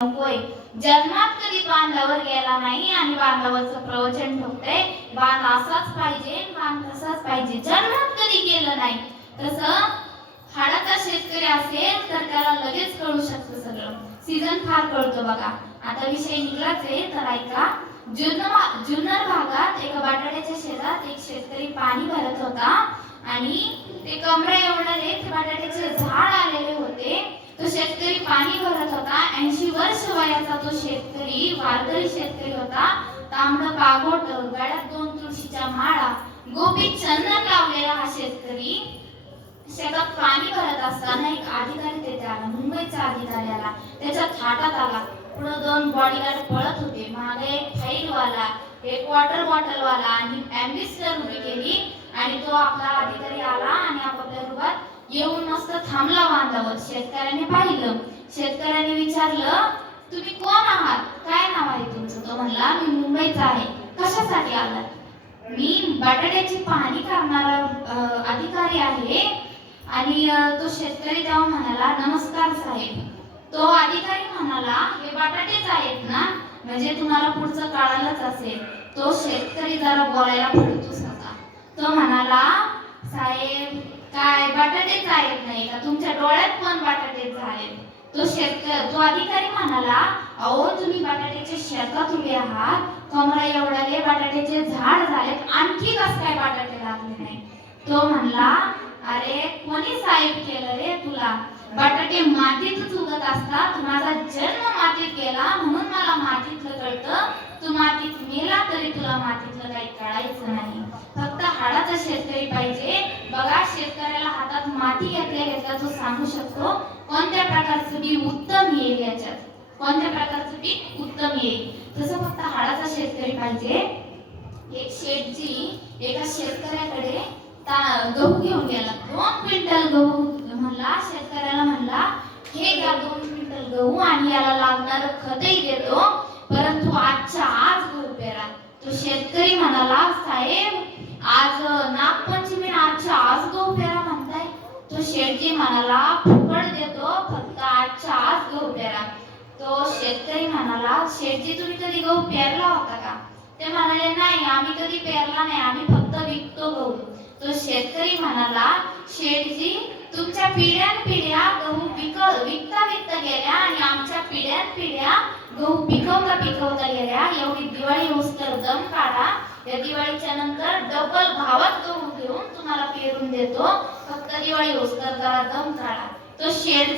नकोय. जन्मात कधी बांधावर गेला नाही आणि बांधावरचं प्रवचन ठोकते. बांध असाच पाहिजे, बांध तसाच पाहिजे. जन्मात कधी केलं नाही. तसं हाडाचा शेतकरी असेल तर त्याला लगेच कळू शकतं सगळं. सीझन फार कळतो बघा. आता विषय निघलाच आहे तर ऐका. जुन्नर भागात एका बटाट्याच्या शेतात एक शेतकरी पाणी भरत होता आणि ते कमरे एवढे बटाट्याचे झाड आलेले होते. तो शेतकरी पाणी भरत होता. 80 वर्ष वयाचा तो शेतकरी वारकरी शेतकरी होता. तांबडं पागोट, गळ्यात 2 तुळशीच्या माळा, गोपीत चंदन लावलेला हा शेतकरी शेतात पाणी भरत असताना एक अधिकारी तेथे आला. मुंबईचा अधिकारी आला. त्याच्या थाटात आला. पुढे 2 बॉडीगार्ड पळत होते. मागे एक फाईलवाला, एक वॉटर बॉटलवाला आणि ॲम्बेसडर उभी केली आणि तो आपला अधिकारी आला आणि आपापल्या रूपात येऊन मस्त थांबला बांधावर. शेतकऱ्याने पाहिलं. शेतकऱ्याने विचारलं, तुम्ही कोण आहात? काय नाव आहे तुमचं? तो म्हणला, मी मुंबईचा आहे. कशासाठी आलात? मी बटाट्याची पाहणी करणारा अधिकारी आहे. आणि तो शेतकरी तेव्हा म्हणाला, नमस्कार साहेब. तो अधिकारी म्हणाला, हे बटाटेच आहेत ना? म्हणजे तुम्हाला पुढचं कळालंच असेल. तो शेतकरी जरा बोलायला पडतोच होता. तो म्हणाला, साहेब काय बटाटेच आहेत नाही का? तुमच्या डोळ्यात पण बटाटेच झाले. तो अधिकारी म्हणाला, अहो तुम्ही बटाट्याच्या शेतात उभे आहात. कमरा एवढाले बटाट्याचे झाड झालेत. आणखी कसं काय बटाटे लागले नाही? तो म्हणला, अरे कोणी साहेब केलं रे तुला? बटाटे मातीतच उगत असतात. माझा जन्म मातीत गेला म्हणून मला मातीतलं कळतं. तू मातीत मेला तरी तुला मातीतलं काही कळायचं नाही. फक्त हाडाचा शेतकरी पाहिजे. बघा, शेतकऱ्याला हातात माती घेतल्या तो सांगू शकतो कोणत्या प्रकारचं बी उत्तम येईल याच्यात, कोणत्या प्रकारचं बी उत्तम येईल. तसं फक्त हाडाचा शेतकरी पाहिजे. एक शेठजी एका शेतकऱ्याकडे गहू घेऊन गेला. 2 क्विंटल गहू म्हणला. शेतकऱ्याला म्हणला, हे घ्या 2 क्विंटल गहू आणि याला लागणारं खतही देतो, परंतु आजच्या आज गहू पेरा. तो शेतकरी म्हणाला, साहेब आज नागपंचमी, आजच्या आज गहू पेरा म्हणताय? तो शेठजी म्हणाला, फुकट देतो, फक्त आजच्या आज गहू पेरा. तो शेतकरी म्हणाला, शेठजी तुम्ही कधी गहू पेरला होता का? ते म्हणाले, नाही आम्ही कधी पेरला नाही, आम्ही फक्त विकतो गहू. तो शेतकरी म्हणाला, शेठजी तुमच्या पिढ्यानपिढ्या गहू विकता गेल्या आणि आमच्या पिढ्यानपिढ्या गहू पिकवता गेल्या. एवढी दिवाळी होऊस्तर दम काढा. या दिवाळीच्या नंतर डबल भावात गहू घेऊन तुम्हाला पेरून देतो. फक्त दिवाळी होऊस्तर जरा दम काढा. तो शेठ